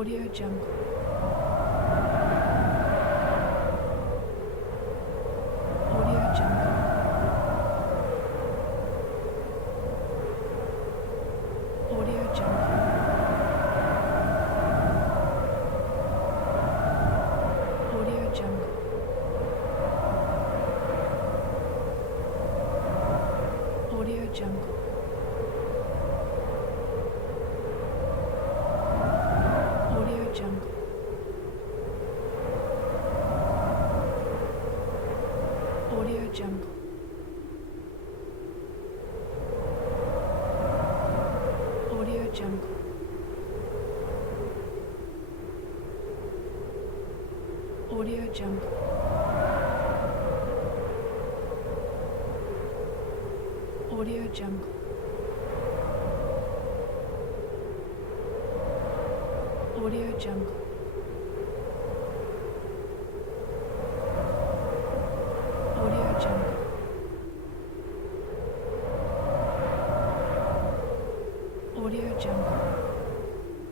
Audio Jungle. Audio Jungle. Audio Jungle. Audio Jungle. Audio Jungle. Audio Jungle. Audio Jungle. Audio Jungle. Audio Jungle. Audio Jungle. Audio Jungle. Audio Jungle. Audio Jungle.